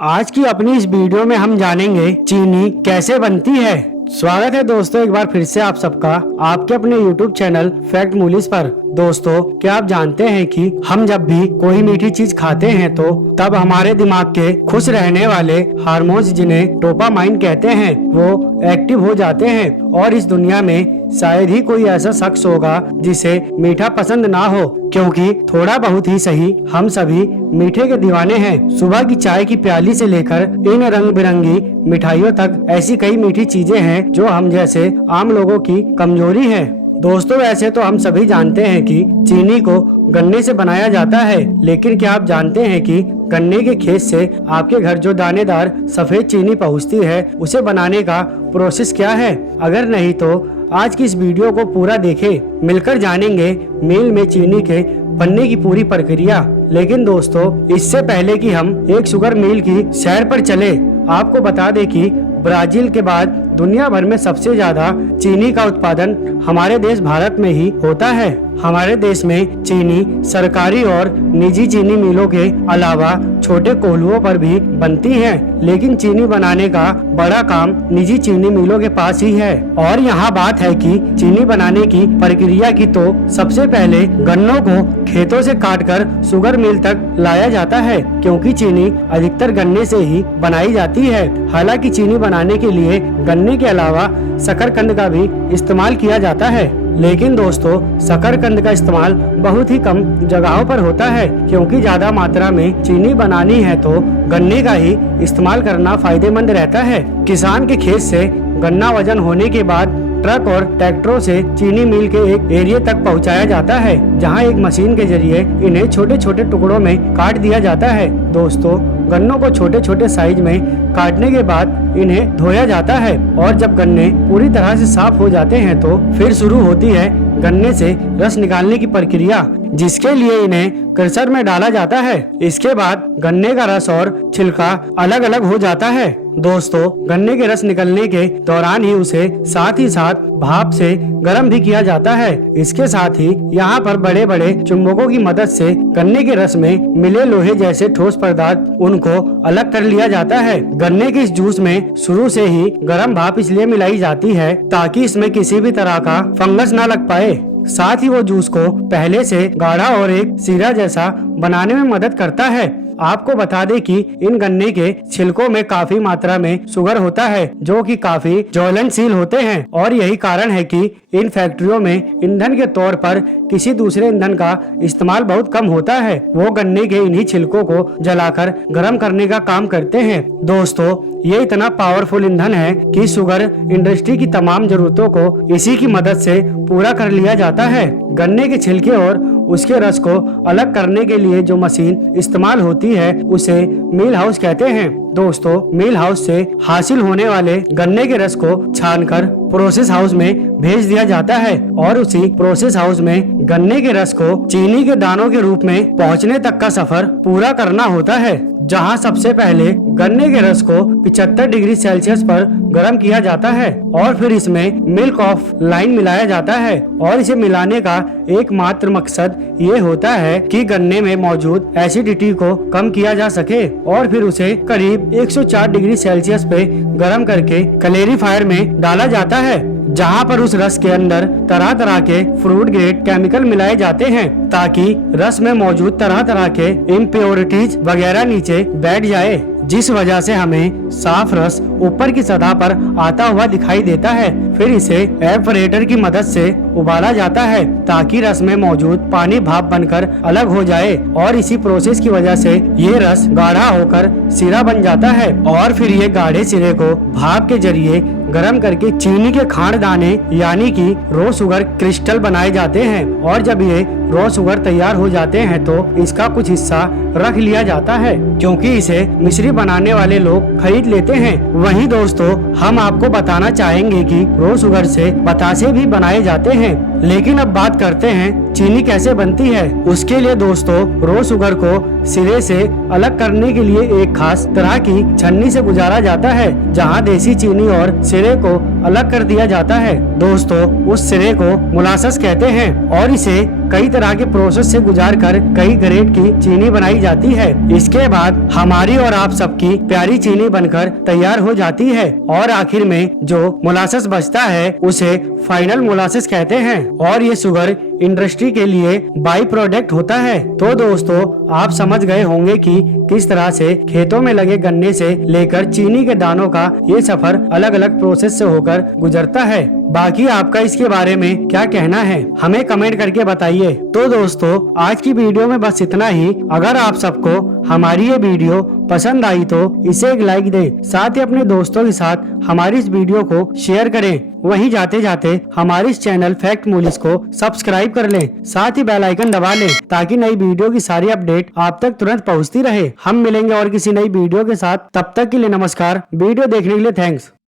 आज की अपनी इस वीडियो में हम जानेंगे चीनी कैसे बनती है। स्वागत है दोस्तों एक बार फिर से आप सबका आपके अपने YouTube चैनल फैक्ट मूलीज पर। दोस्तों क्या आप जानते हैं कि हम जब भी कोई मीठी चीज खाते हैं तो तब हमारे दिमाग के खुश रहने वाले हार्मोन्स जिन्हें डोपामाइन कहते हैं वो एक्टिव हो जाते हैं और इस दुनिया में शायद ही कोई ऐसा शख्स होगा जिसे मीठा पसंद ना हो, क्योंकि थोड़ा बहुत ही सही हम सभी मीठे के दीवाने हैं। सुबह की चाय की प्याली से लेकर इन रंग बिरंगी मिठाइयों तक ऐसी कई मीठी चीजें हैं जो हम जैसे आम लोगों की कमजोरी है। दोस्तों वैसे तो हम सभी जानते हैं कि चीनी को गन्ने से बनाया जाता है, लेकिन क्या आप जानते हैं कि गन्ने के खेत से आपके घर जो दानेदार सफेद चीनी पहुंचती है उसे बनाने का प्रोसेस क्या है? अगर नहीं तो आज की इस वीडियो को पूरा देखें, मिलकर जानेंगे मिल में चीनी के बनने की पूरी प्रक्रिया। लेकिन दोस्तों इससे पहले कि हम एक शुगर मिल की सैर पर चले, आपको बता दें कि ब्राजील के बाद दुनिया भर में सबसे ज्यादा चीनी का उत्पादन हमारे देश भारत में ही होता है। हमारे देश में चीनी सरकारी और निजी चीनी मिलों के अलावा छोटे कोल्हुओं पर भी बनती है, लेकिन चीनी बनाने का बड़ा काम निजी चीनी मिलों के पास ही है। और यहाँ बात है कि चीनी बनाने की प्रक्रिया की तो सबसे पहले गन्नों को खेतों से काटकर शुगर मिल तक लाया जाता है, क्योंकि चीनी अधिकतर गन्ने से ही बनाई जाती है। हालांकि चीनी बनाने के लिए गन्ने के अलावा शकरकंद का भी इस्तेमाल किया जाता है, लेकिन दोस्तों शकरकंद का इस्तेमाल बहुत ही कम जगहों पर होता है, क्योंकि ज्यादा मात्रा में चीनी बनानी है तो गन्ने का ही इस्तेमाल करना फायदेमंद रहता है। किसान के खेत से गन्ना वजन होने के बाद ट्रक और ट्रैक्टरों से चीनी मिल के एक एरिया तक पहुंचाया जाता है, जहां एक मशीन के जरिए इन्हें छोटे छोटे टुकड़ों में काट दिया जाता है। दोस्तों गन्नों को छोटे छोटे साइज में काटने के बाद इन्हें धोया जाता है, और जब गन्ने पूरी तरह से साफ हो जाते हैं तो फिर शुरू होती है गन्ने से रस निकालने की प्रक्रिया, जिसके लिए इन्हें क्रशर में डाला जाता है। इसके बाद गन्ने का रस और छिलका अलग अलग हो जाता है। दोस्तों गन्ने के रस निकलने के दौरान ही उसे साथ ही साथ भाप से गर्म भी किया जाता है। इसके साथ ही यहाँ पर बड़े बड़े चुंबकों की मदद से गन्ने के रस में मिले लोहे जैसे ठोस पदार्थ उनको अलग कर लिया जाता है। गन्ने के इस जूस में शुरू से ही गर्म भाप इसलिए मिलाई जाती है ताकि इसमें किसी भी तरह का फंगस न लग पाए। साथ ही वो जूस को पहले से गाढ़ा और एक सीरा जैसा बनाने में मदद करता है। आपको बता दें कि इन गन्ने के छिलकों में काफी मात्रा में शुगर होता है, जो कि काफी ज्वलनशील होते हैं, और यही कारण है कि इन फैक्ट्रियों में ईंधन के तौर पर किसी दूसरे ईंधन का इस्तेमाल बहुत कम होता है। वो गन्ने के इन्हीं छिलकों को जलाकर गर्म करने का काम करते हैं। दोस्तों ये इतना पावरफुल ईंधन है कि शुगर इंडस्ट्री की तमाम जरूरतों को इसी की मदद से पूरा कर लिया जाता है। गन्ने के छिलके और उसके रस को अलग करने के लिए जो मशीन इस्तेमाल होती है उसे मिल हाउस कहते हैं। दोस्तों मिल हाउस से हासिल होने वाले गन्ने के रस को छानकर प्रोसेस हाउस में भेज दिया जाता है, और उसी प्रोसेस हाउस में गन्ने के रस को चीनी के दानों के रूप में पहुंचने तक का सफर पूरा करना होता है, जहां सबसे पहले गन्ने के रस को 75 डिग्री सेल्सियस पर गर्म किया जाता है, और फिर इसमें मिल्क ऑफ लाइन मिलाया जाता है। और इसे मिलाने का एकमात्र मकसद ये होता है कि गन्ने में मौजूद एसिडिटी को कम किया जा सके, और फिर उसे करीब 104 डिग्री सेल्सियस पे गर्म करके क्लेरिफायर में डाला जाता है, जहां पर उस रस के अंदर तरह तरह के फ्रूट ग्रेड केमिकल मिलाए जाते हैं ताकि रस में मौजूद तरह तरह के इम्प्योरिटीज वगैरह नीचे बैठ जाए, जिस वजह से हमें साफ रस ऊपर की सतह पर आता हुआ दिखाई देता है। फिर इसे एवपोरेटर की मदद से उबाला जाता है ताकि रस में मौजूद पानी भाप बनकर अलग हो जाए, और इसी प्रोसेस की वजह से ये रस गाढ़ा होकर सिरा बन जाता है, और फिर ये गाढ़े सिरे को भाप के जरिए गर्म करके चीनी के खांड दाने यानी कि रॉ शुगर क्रिस्टल बनाए जाते हैं। और जब ये रॉ शुगर तैयार हो जाते हैं तो इसका कुछ हिस्सा रख लिया जाता है, क्योंकि इसे मिश्री बनाने वाले लोग खरीद लेते हैं। वहीं दोस्तों हम आपको बताना चाहेंगे कि रॉ शुगर से बतासे भी बनाए जाते हैं। लेकिन अब बात करते हैं चीनी कैसे बनती है। उसके लिए दोस्तों रो शुगर को सिरे से अलग करने के लिए एक खास तरह की छन्नी से गुजारा जाता है, जहां देसी चीनी और सिरे को अलग कर दिया जाता है। दोस्तों उस सिरे को मोलासस कहते हैं और इसे कई तरह के प्रोसेस से गुजार कर कई ग्रेड की चीनी बनाई जाती है। इसके बाद हमारी और आप सबकी प्यारी चीनी बनकर तैयार हो जाती है और आखिर में जो मोलासस बचता है उसे फाइनल मोलासस कहते हैं और ये शुगर इंडस्ट्री के लिए बाई प्रोडक्ट होता है। तो दोस्तों आप समझ गए होंगे कि किस तरह से खेतों में लगे गन्ने से लेकर चीनी के दानों का ये सफर अलग अलग प्रोसेस से होकर गुजरता है। बाकी आपका इसके बारे में क्या कहना है हमें कमेंट करके बताइए। तो दोस्तों आज की वीडियो में बस इतना ही। अगर आप सबको हमारी ये वीडियो पसंद आई तो इसे एक लाइक दें, साथ ही अपने दोस्तों के साथ हमारी इस वीडियो को शेयर करें। वहीं जाते जाते हमारे इस चैनल फैक्ट मूलीज को सब्सक्राइब कर लें, साथ ही बेल आइकन दबा लें ताकि नई वीडियो की सारी अपडेट आप तक तुरंत पहुंचती रहे। हम मिलेंगे और किसी नई वीडियो के साथ, तब तक के लिए नमस्कार। वीडियो देखने के लिए थैंक्स।